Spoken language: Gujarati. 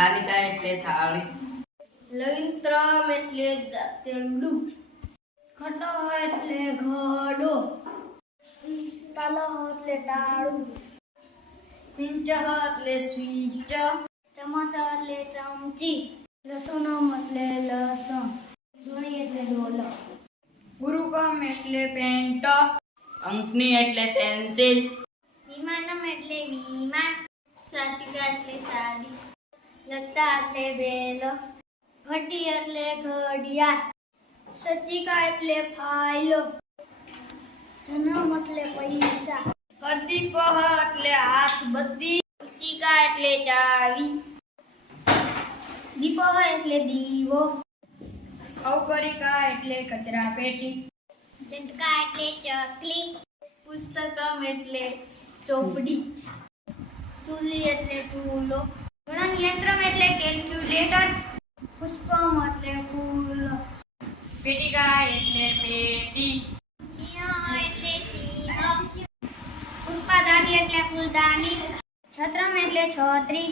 થાલિકા એટલે થાળી લવિંત્રમ એટલે તેંડું ખટો એટલે ઘડો તાલો એટલે ટાળું પિંચ એટલે સ્વીચ ચમચા એટલે ચમચી લસણમ એટલે લસણ ધોણી એટલે ઢોલ ગુરુકમ એટલે પેન્ટ અંકની એટલે પેન્સિલ વિમાનમ એટલે વિમાન સાટિકા એટલે સાડી ताते वेलो घडी એટલે ઘડિયા સચ્ચી કા એટલે ફાઈલો ધન મતલે પૈસા દર્દી પહ એટલે હાથ બત્તી સચી કા એટલે ચાવી દીપોહ એટલે દીવો અવકારી કા એટલે કચરા પેટી જટકા એટલે ચકલી પુસ્તકમ એટલે ટોપડી તુલી એટલે તુલો नियन्त्रम એટલે કેલ્ક્યુલેટર પુષ્પમ એટલે ફૂલ પેટીકા એટલે મેદી સિયા એટલે સીમ પુષ્પાદાનિ એટલે ફૂલદાની છત્રમ એટલે છત્રી